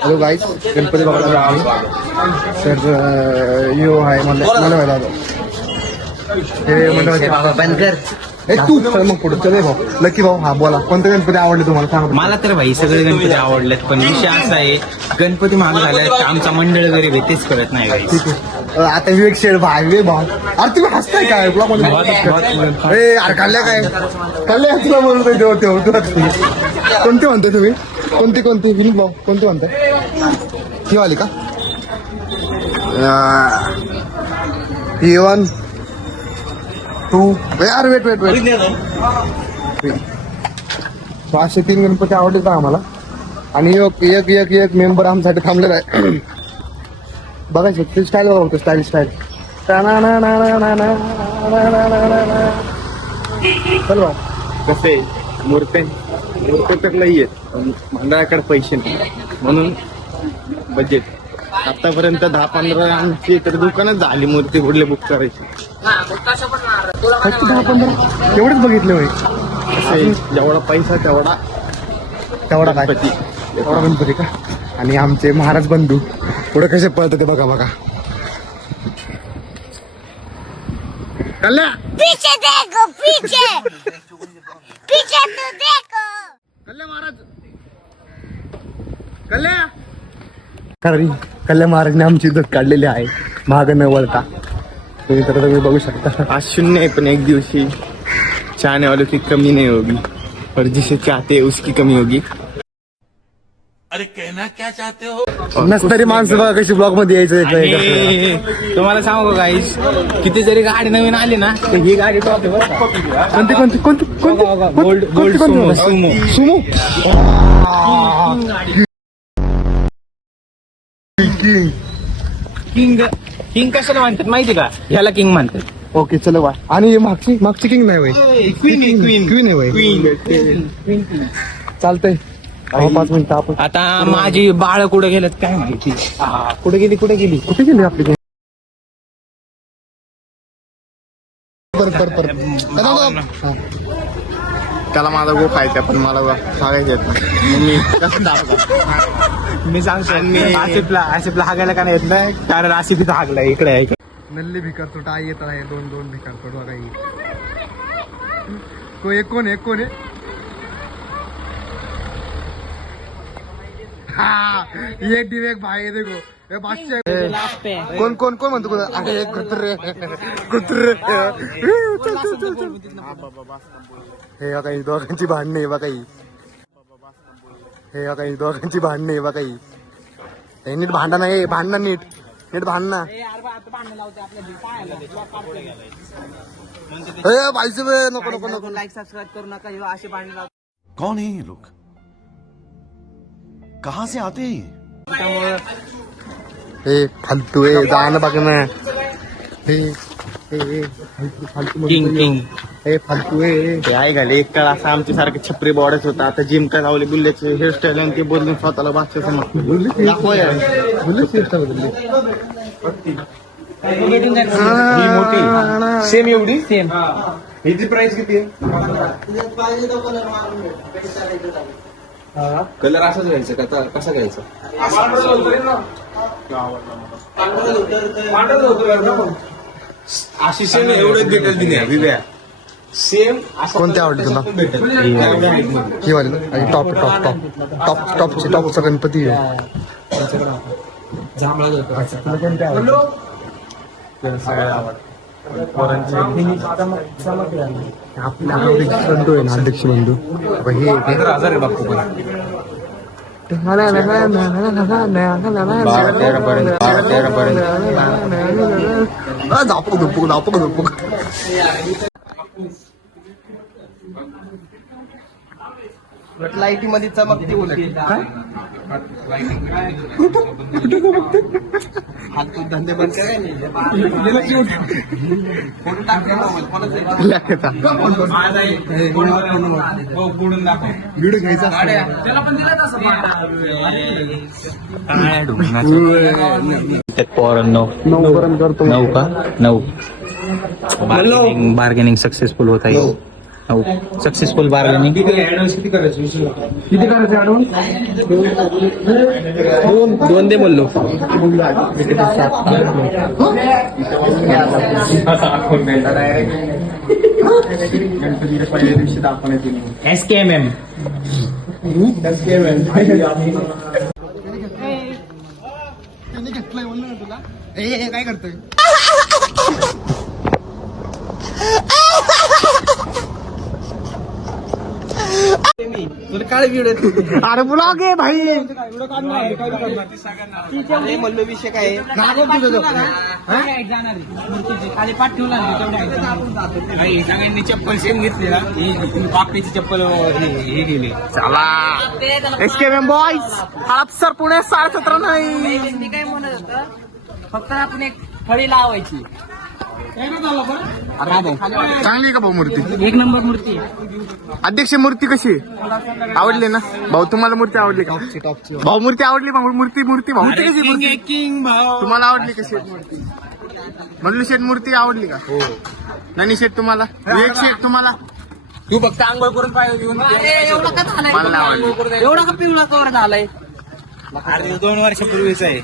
Hello गाईस, गणपती बाबाला तर यो आहे मला व्हायला हे मंडळ बंद कर. तू चल मग पुढे चल भाऊ. लकी भाऊ, हा बोला, कोणते गणपती आवडले तुम्हाला सांगा. मला तर भाई सगळे गणपती आवडलेत, पण विषय असा आहे गणपती महाग झाला आमचा मंडळ गरीब आहे तेच कळत नाही भाई. ठीक आहे, आता विवेक शेड भाई भाऊ. अरे तुम्ही हसताय काय तुला अरे काढल्या काय काढल्या तुला बोलतोय कोणते म्हणताय तुम्ही? कोणती विनीत भाऊ कोणती म्हणताय? ही वाली का? ही 1 2 यार वेट असे 3 गणपती आवडले का आम्हाला. आणि एक मेंबर आमच्यासाठी थांबलेला आहे. बघायचं स्टाईल बघा, स्टाईल चल भाऊ. कसे मूर्ती तर लई आहेत, मंडळाकडे पैसे नाही म्हणून बजेट आतापर्यंत 10-15 आमची तर दुकानच झाली मूर्ती कुठले बुक करायची. फक्त 10-15 एवढेच बघितले होय. कसे जेवढा पैसा तेवढा तेवढा काय गणपती. एवढा गणपती का? आणि आमचे महाराज बंधू पुढे कसे पळतात ते बघा. कल्ल्या पीछे देखो, पीछे पीछे तो देखो. कल्ल्या महाराज कल्ल्या महाराजने आमची इज्जत काढलेली आहे महाग न वळता. तुम्ही बघू शकता. आज 0 है, पण एक दिवशी चाहने वालों की कमी नहीं होगी और जिसे चाहते हैं उसकी कमी होगी. अरे कहना क्या चाहते हो? नसणारी माणसं बघा कशी ब्लॉग मध्ये यायचं. आणि तुम्हाला सांगू गाईस, किती जरी गाडी नवीन आली ना तर ही गाडी टॉप आहे बरं का. गोल्ड सुमो किंग कशाला म्हणतात माहिती का? ह्याला किंग म्हणतात. ओके चलो वा. आणि मागची किंग नाही वय, क्वीन आहे वय. चालतंय 5 मिनिटं आपण. आता माझी बाळ कुठे गेलेत काय माहिती. कुठे गेली कुठे गेली आपली? त्याला माझा गो खायचा पण मला सांगायचं येत नाही. मी कसं दाखवतो? मी सांगतो आसिफला हागायला का नाही येत नाही, कारण आसिफ इथं हागला इकडे आहे. नल्ली भिकार तोटा येत आहे. 2 भिकार तोट बघा. एक कोण आहे? ये डिवेक भाई देखो ये बादशाह. कोण म्हणतो कोण? अरे कुत्रे हे बघा ही दोघांची भांडणे आहे बघा. दोघांची भांडणे आहे बघा. हे नीट भांडण आहे, भांडणं नीट भांडणं. नको लाईक सबस्क्राईब करू नका. असे भांडण कौन है ये लोग? कहाँ से आते हैं? हे फालतू आहे जाणं बघ ना. हे फालतू किंग हे फालतू आहे. ते आहे घाले एक काळ असं आमच्या सारखे छपरी बॉडच होता. आता जिम का लावले बुल्ल्याचे हेअरस्टाईल आणि ते बदलून स्वतःला बादशाह समजतो. सेम एवढी सेम. ह्याची प्राइस किती आहे? कलर असाच घ्यायचा का? कसा घ्यायचा? अशी सेम एवढंच भेटेल की नाही सेम. कोणते आवडले तुला? ही वाली ना? टॉपचा गणपती आहे. आपला बंधू आहे ना, अध्यक्ष बंधू. हे 15,000 आहे बापू. दापक. लाईटी मध्ये चमकते उलट काय धंदे बंद व्हिडिओ घ्यायचा पोरांनो 9 का 9 बार्गेनिंग सक्सेसफुल होत आहे. हो सक्सेसफुल बार्गेनिंग. किती करायचं विषय किती करायचं अडवून? दोन दे बोललो. SKMM. त्याने घेतलंय म्हणलं ना तुला. ए काय करतोय? अरे ब्लॉग आहे भाई. विषय काय सगळ्यांनी चप्पल सेम घेतली ना बापडीची चप्पल हे गेली. चला SKMM बॉईज हडपसर पुणे 17.5 नाही. मी काय म्हणत होतं फक्त आपण एक फळी लावायची. चांगली का भाऊ मूर्ती? एक नंबर मूर्ती. अध्यक्ष मूर्ती कशी आहे? आवडली ना भाऊ? तुम्हाला मूर्ती आवडली का? भाऊ मूर्ती आवडली? भाऊ मूर्ती भाऊ कशी मूर्ती किंग भाऊ तुम्हाला आवडली का? शेठ मूर्ती म्हणलं शेठ मूर्ती आवडली का? हो. नाही शेठ तुम्हाला? विवेक शेठ तुम्हाला? तू फक्त आंघोळ करून पाहिजे घेऊन एवढा का झालाय? मला नाही आवडली. एवढा का पिवळा कवर झालाय? 2 वर्षापूर्वीच आहे.